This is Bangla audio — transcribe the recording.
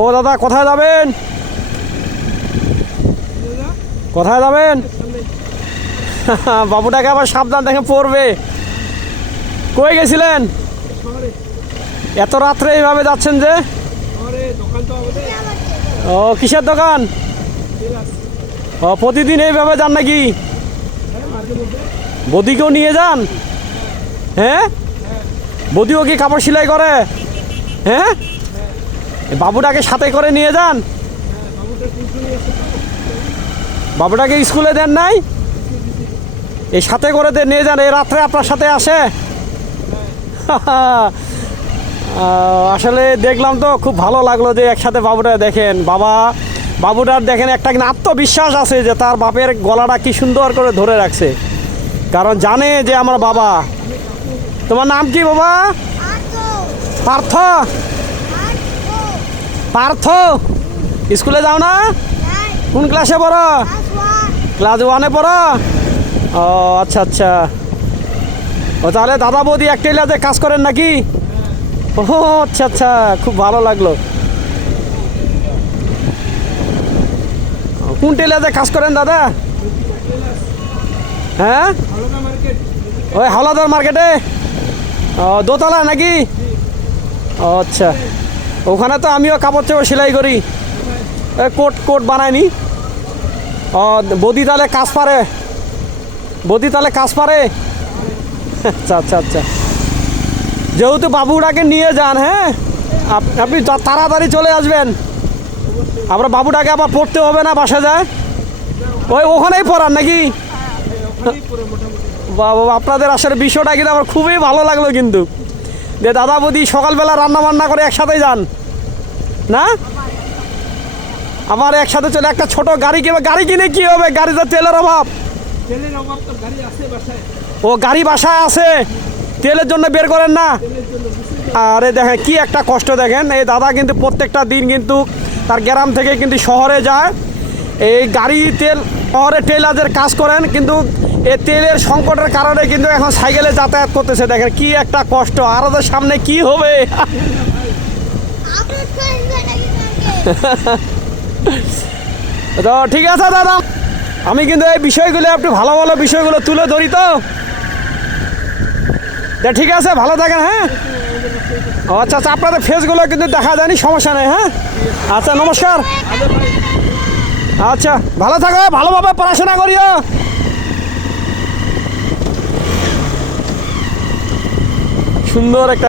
ও দাদা কোথায় যাবেন? কোথায় যাবেন? বাবুটাকে আবার সাবধান দেখে পড়বে। কই গেছিলেন? এত রাত্রে এইভাবে যাচ্ছেন যে? ও কিসের দোকান? ও প্রতিদিন এইভাবে যান নাকি? বদিকেও নিয়ে যান? হ্যাঁ, বদিও কি কাপড় সেলাই করে? হ্যাঁ, বাবুটাকে সাথে করে নিয়ে যান। বাবুটাকে স্কুলে দেন নাই? এই সাথে করে নিয়ে যান, এই রাত্রে আপনার সাথে আসে। আসলে দেখলাম তো খুব ভালো লাগলো যে একসাথে বাবুটা দেখেন। বাবুটার দেখেন একটা কিন্তু আত্মবিশ্বাস আছে যে তার বাপের গলাটা কি সুন্দর করে ধরে রাখছে, কারণ জানে যে আমার বাবা। তোমার নাম কি বাবা? পার্থ। পার্থ স্কুলে যাও না? কোন ক্লাসে পড়ো? ক্লাস 1-এ পড়ো? ও আচ্ছা আচ্ছা। ও তাহলে দাদা বৌদি এক টেলারে কাজ করেন নাকি? ও আচ্ছা আচ্ছা, খুব ভালো লাগলো। কোন টেলারে কাজ করেন দাদা? হ্যাঁ, ওই হাওলাদার মার্কেটে। ও দোতলা নাকি? ও আচ্ছা, ওখানে তো আমিও কাপড় চাপড় সেলাই করি, কোট বানাইনি। ও বৌদি তাহলে কাজ পারে? বৌদি তাহলে কাজ পারে? আচ্ছা আচ্ছা আচ্ছা। যেহেতু বাবুটাকে নিয়ে যান, হ্যাঁ আপনি তাড়াতাড়ি চলে আসবেন। আমরা বাবুটাকে আবার পড়তে হবে না, বাসা যায় ওখানেই পড়ান নাকি? বাবা, আপনাদের আসলে বিষয়টা কিন্তু আমার খুবই ভালো লাগলো কিন্তু, যে দাদা বৌদি সকালবেলা রান্না বান্না করে একসাথে যান না? আমার একসাথে চলে একটা ছোট গাড়ি কিনে কি হবে? গাড়িতে তেলের অভাব। ও গাড়ি বাসায় আছে, তেলের জন্য বের করেন না? আরে দেখেন কি একটা কষ্ট, দেখেন এই দাদা কিন্তু প্রত্যেকটা দিন কিন্তু তার গ্রাম থেকে কিন্তু শহরে যায়, এই গাড়ি তেল শহরে টেলারদের কাজ করেন, কিন্তু এই তেলের সংকটের কারণে কিন্তু এখন সাইকেলে যাতায়াত করতেছে। দেখেন কি একটা কষ্ট, আর ওদের সামনে কি হবে। তো ঠিক আছে দাদা, আমি কিন্তু এই বিষয়গুলো একটু ভালো ভালো বিষয়গুলো তুলে ধরি তো। ঠিক আছে, ভালো থাকেন। হ্যাঁ, আচ্ছা আচ্ছা, আপনাদের ফেসগুলো কিন্তু দেখা যায়নি, সমস্যা নেই। হ্যাঁ, আচ্ছা নমস্কার। আচ্ছা ভালো থাকো, ভালোভাবে পড়াশোনা করিও। সুন্দর একটা